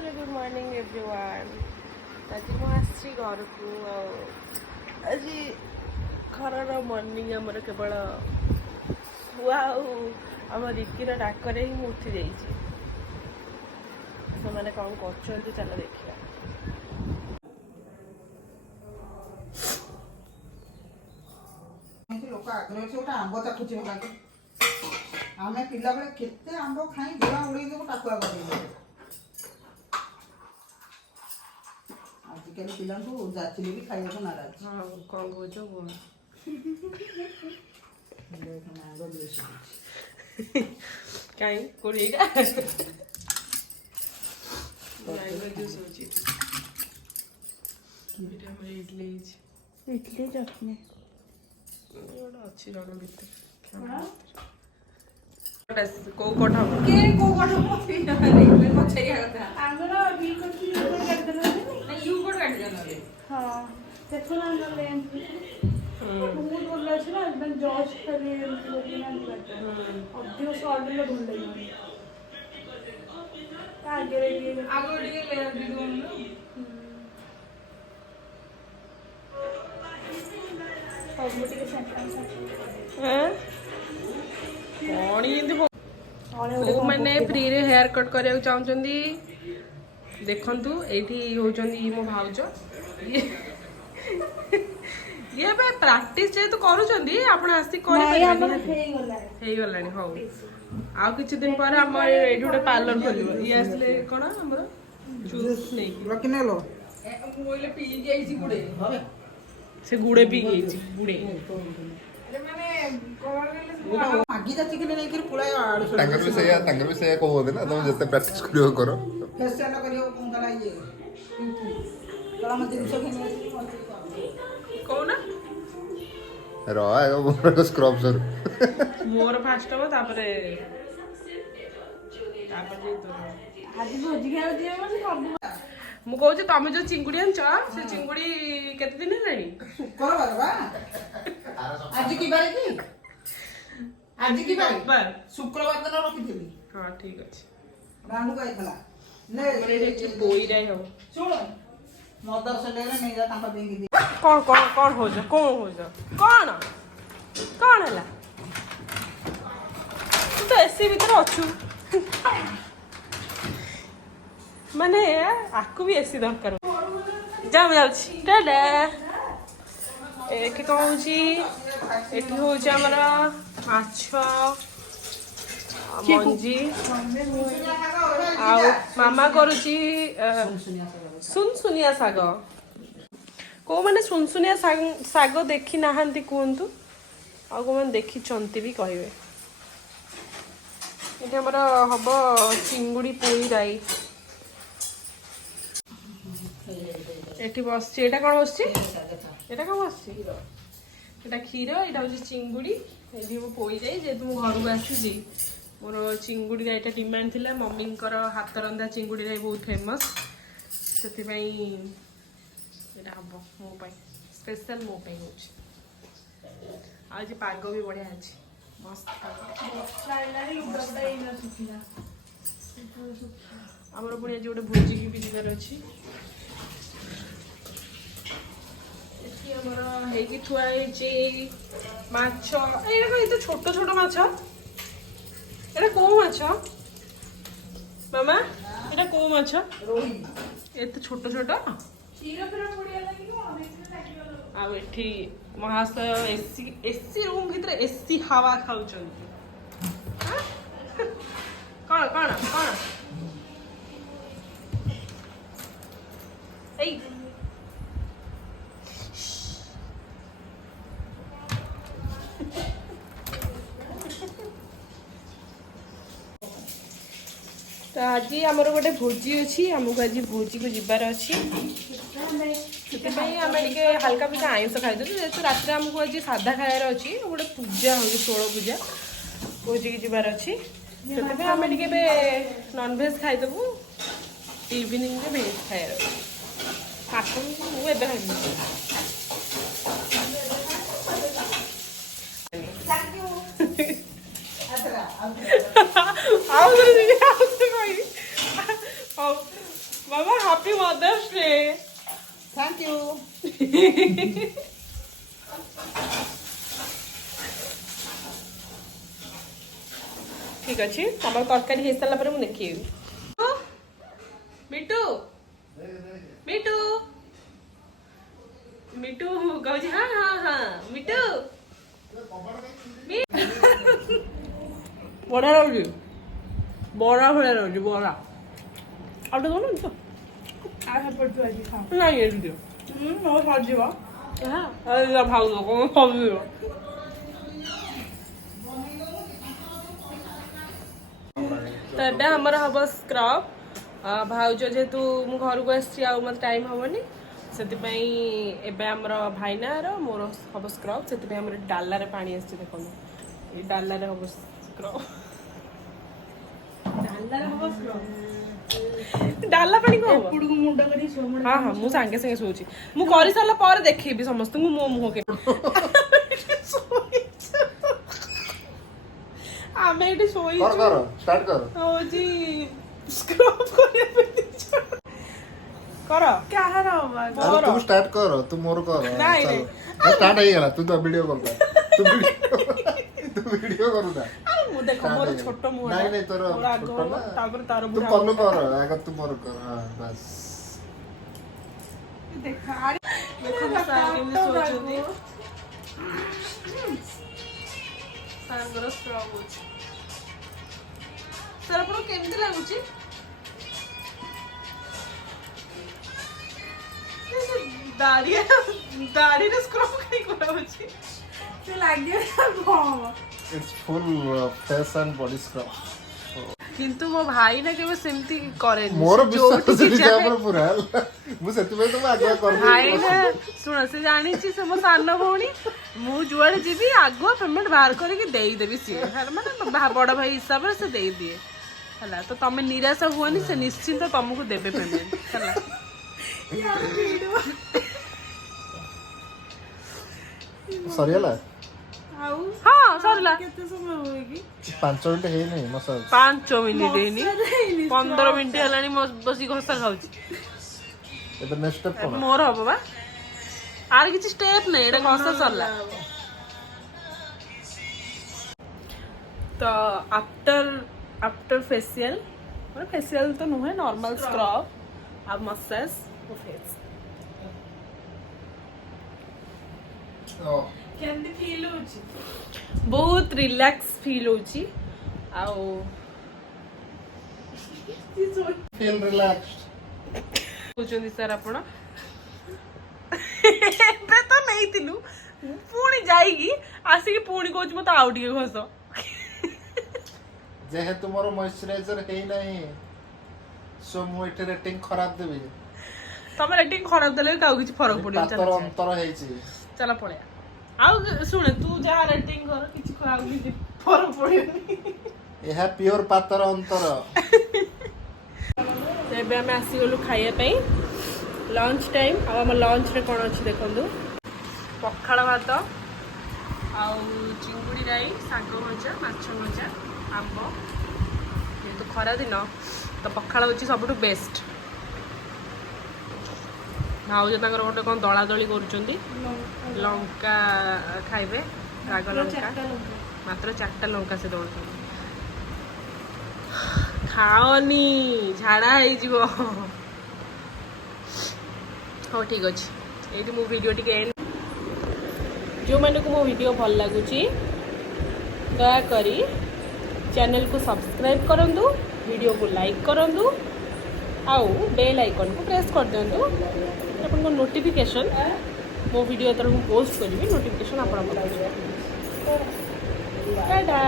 Hello good morning everyone. आज ମୁଁ ଆସିଛି ଘରକୁ ଆଉ ଆଜି ଘରର ମର୍ଣ୍ଣିଂ ଆମର କେବଳ ଶୁଆ ଆଉ ଆମ ରିକିର ଡାକରେ ହିଁ ମୁଁ ଉଠି ଯାଇଛି। ସେମାନେ କ'ଣ କରୁଛନ୍ତି ଚାଲ ଦେଖିବା। ଲୋକ ଆଗ୍ରହ ଅଛି ଗୋଟେ ଆମ୍ବ ଚାଖୁଛି ଆମେ ପିଲାବେଳେ କେତେ ଆମ୍ବ ଖାଇ ଗୁଆ ଉଡ଼େଇ ଦେବୁ ଟାକୁଆ କରିଦେବୁ। ଆଜିକାଲି ପିଲାଙ୍କୁ ଯାଚିଲେ ବି ଖାଇବାକୁ ନାରାଜ। ହଁ କ'ଣ କହୁଛ କୁହ। କାହିଁ କୋଉଠି ଏଇଟା ଜୁସ୍ ହେଉଛି। ଏଇଟା ଆମର ଇଡଲି ହେଇଛି। ଇଡଲି ଚଟନି ଗୋଟେ ଅଛି ଜଣ ଭିତରେ କୋଉ କଠ କୋଉ କଠ ପଛେଇବା କଥା ଆମର ବି କୋଠି ୟୁ କୋड କାଟି ଦେଲେ ହଁ ଦେଖୁନ ନଲେ ବହୁତ ଭଲ ଅଛି ନା ମାନେ ଜଷ୍ଟ ଖାଲି ଅଧିକ ସଲ୍ଟରେ ଭଲ ଲାଗିବ ଆଗରେ ଟିକେ ଲେୟାର ବି ଦଉନ ସବୁ ଟିକେ କ'ଣ ଏମିତି କୋଉମାନେ ଫ୍ରିରେ ହେୟାର କଟ୍ କରିବାକୁ ଚାହୁଁଛନ୍ତି ଦେଖନ୍ତୁ ଏଇଠି ହେଉଛନ୍ତି ମୋ ଭାଉଜ। ଇଏ ଏବେ ପ୍ରାକ୍ଟିସ୍ ଯେହେତୁ କରୁଛନ୍ତି ଆପଣ ଆସିକି କରିପାରିବେ। ହେଇଗଲାଣି ହଉ ଆଉ କିଛି ଦିନ ପରେ ଆମର ଏଇଠି ଗୋଟେ ପାର୍ଲର ଖୋଲିବ। ଇଏ ଆସିଲେ କ'ଣ ଆମର ଜୁସ୍ ନେଇକି ସେ ଗୁଡ଼େ ପିଇ ଯାଇଛି ଗୁଡ଼େ ତାଙ୍କର ବି ସେଇଆ କହୁଛନ୍ତି ନା ତମେ ଯେତେ ପ୍ରାକ୍ଟିସ୍ କରିବ କର। କହୁନା ସ୍କ୍ରବ୍ ସରୁ ମୋର ଫାଷ୍ଟ ହବ ତାପରେ ମୁଁ କହୁଛି ତମେ ଯୋଉ ଚିଙ୍ଗୁଡି ଆଣିଛ ସେ ଚିଙ୍ଗୁଡି କେତେ ଦିନ ହେଲାଣି? ଶୁକ୍ରବାର ବା ଆଜି କି ବାର କି? ଆଜି କି ବାର? ଶୁକ୍ରବାର ଦିନ ରଖିଥିଲି। ହଁ ଠିକ ଅଛି। ରାନୁ କହିଥିଲା ବୋଇରାଇ ହବ। ଶୁଣ ମଦର ସଲେରେ ନେଇଯା ତାଙ୍କ ବେଙ୍ଗି ଦେ। କ'ଣ ହଉଛ କ'ଣ ହେଲା? ତୁ ତ ଏସି ଭିତରେ ଅଛୁ ମାନେ ଆକୁ ବି ଏସି ଦରକାର। ଯାଉଛି ଟାଟା। ଏଠି କ'ଣ ହଉଛି? ଏଠି ହଉଛି ଆମର ମାଛ ମଞ୍ଜି ଆଉ ମାମା କରୁଛି ସୁନସୁନିଆ ଶାଗ। କୋଉମାନେ ସୁନସୁନିଆ ଶାଗ ଦେଖି ନାହାନ୍ତି କୁହନ୍ତୁ, ଆଉ କୋଉମାନେ ଦେଖିଛନ୍ତି ବି କହିବେ। ଏଠି ଆମର ହବ ଚିଙ୍ଗୁଡ଼ି ପୋଇ ରାଇ। ଏଠି ବସିଛି ଏଇଟା କ'ଣ ବସିଛି? ଏଇଟା କ'ଣ ବସିଛି? ଏଇଟା କ୍ଷୀର, ଏଇଟା ହଉଛି ଚିଙ୍ଗୁଡ଼ି, ଏଠି ମୁଁ ପୋଇ ରାଇ। ଯେହେତୁ ମୁଁ ଘରକୁ ଆସିଛି ମୋର ଚିଙ୍ଗୁଡ଼ି ରାଇଟା ଡିମାଣ୍ଡ ଥିଲା। ମମିଙ୍କର ହାତ ରନ୍ଧା ଚିଙ୍ଗୁଡ଼ି ରାଇ ବହୁତ ଫେମସ୍, ସେଥିପାଇଁ ଏଇଟା ହବ ମୋ ପାଇଁ ସ୍ପେଶାଲ ମୋ ପାଇଁ ହେଉଛି। ଆଉ ଆଜି ପାଗ ବି ବଢ଼ିଆ ଅଛି, ମସ୍ତ ପାଗ। ଆମର ପୁଣି ଆଜି ଗୋଟେ ଭୋଜିକି ବି ଯିବାର ଅଛି। ଏଠି ଆମର ହେଇକି ଥୁଆ ହେଇଛି ମାଛ। ଏଇଟା ଏତେ ଛୋଟ ଛୋଟ ମାଛ, ଏଇଟା କୋଉ ମାଛ ମାମା? ଏଇଟା କୋଉ ମାଛ? ଏତେ ଛୋଟ ଛୋଟ। ଆଉ ଏଠି ମହାଶୟ ଏସି ରୁମ୍ ଭିତରେ ଏସି ହାୱା ଖାଉଛନ୍ତି। କ'ଣ ଏଇ ତ ଆଜି ଆମର ଗୋଟେ ଭୋଜି ଅଛି, ଆମକୁ ଆଜି ଭୋଜିକୁ ଯିବାର ଅଛି। ସେଥିପାଇଁ ଆମେ ଟିକେ ହାଲକା ଫୁଲକା ଆଇଁଷ ଖାଇଦେବୁ, ଯେହେତୁ ରାତିରେ ଆମକୁ ଆଜି ସାଧା ଖାଇବାର ଅଛି। ଗୋଟେ ପୂଜା ହେଉଛି, ଷୋଳ ପୂଜା, ଭୋଜିକି ଯିବାର ଅଛି। ସେଥିପାଇଁ ଆମେ ଟିକେ ଏବେ ନନଭେଜ୍ ଖାଇଦେବୁ, ଇଭିନିଂରେ ଭେଜ୍ ଖାଇବାର ଅଛି। ମୁଁ ଏବେ ଖାଇବି। ଆଉ କହିବି ହଉ बाबा happy mother's day. Thank you. ठीक अच्छे आम तरकारी हो सारा पर देखी मिटू मिटू मिटू कहूँ हाँ हाँ हाँ मिटू बड़ा रही बड़ा भाया रही बड़ा आउट दो ना नहीं ये दियो हाँ अरे भाव दो कौन सब्जी तो एबे हमर हम स्क्रब भाउज जेहेतु मु घर को आसी मत टाइम हेनी से एबे भाईना मोर हम स्क्रब से डालार पानी आसी देख ये डालार हम स्क्रब डाला पानी को मुंड करी हाँ हाँ मुझे सांगे सांगे सोची मु कर सारा पर देखी समस्त मो मुह के आमे एटी सोई कर स्टार्ट कर ओ जी स्क्रब करे कर क्या हरा बाबा अरे तू स्टार्ट कर तू मोर कर नहीं, चल। नहीं। स्टार्ट हो गया तू तो वीडियो कर तू वीडियो करू ना मु देखो मोर छोट मुह नहीं नहीं तोर मोर आगो छोटो ना तापर तार तू बुढ़ा कल्लू कर आगे तू मोर कर हां बस देखा देखो सार केमि सोचुंदी सार गोर स्क्रब होची सर आपको केमति लागुची दाढ़ी दाढ़ी रे स्क्रब कई करा होची से लागे बम it's full face and body scrub किंतु मो भाई ना केबे सेमति करे मोर विश्वास से पर पूरा मु सेति में तो आगे कर भाई ना सुन से जानी छी से मो सान भौणी मु जुआड़े जीबी आगुआ पेमेंट बाहर करके देई देबी सी माने बड़ भाई हिसाब से देई दिए हला तो तमे निराश हुआनी से निश्चिंत तुमको देबे पेमेंट हला सरियला आउ हाँ सरला केते समय होएगी 5 मिनिट हे नहीं मसाज 5 मिनिट हेनी 15 मिनिट हलानी बसी घसा खाउची एबे नेक्स्ट स्टेप कोन मोर हबो बा आर किछि स्टेप नै एटा घसा सरला तो आफ्टर फेशियल मतलब फेशियल तो नुहे नॉर्मल स्क्रब अब मसाज और फेस केंदी फील होची बहुत रिलैक्स फील होची आउ फील रिलैक्स्ड होचंदी सर आपण एबे तो नहीं थिलु पुणी जाईगी आसी की पुणी कोच मत आउ टिके घसो जेहेतु मोर मॉइस्चराइजर हे नहीं सो मु एटे रेटिंग खराब देबी तमे रेटिंग खराब देले काउ किछि फरक पडियो पातर अंतर हेछि चला पळे आउ सुने तू जा रेटिंग कर किछि काउ किछि फरक पडियो एहा प्योर पातर अंतर एबे हम आसी गलु खाइए पई लंच टाइम आ हम लंच रे कोन अछि देखंदु पखाळ भात आउ चिंगुड़ी राई साग भजा माछ भजा आंब ये तो खरा दिन तो पखाळ होची सबटु बेस्ट भाउज तांकर गोटे कौन दला दली करुचंदी लंका खाइबे राग लंका मात्र 4टा लंका से दौड़ खाओनी झाड़ा हो जीवो हाँ ठीक अच्छे ये मो वीडियो टी एंड जो मैंने को मो वीडियो भल लगुची दया करी चैनल को सब्सक्राइब करंतु वीडियो को लाइक करंतु आउ बेल आइकन को प्रेस कर दिंतु अपन को नोटिफिकेशन मो वीडियो तरह पोस्ट करी नोटिफिकेशन आप टाटा।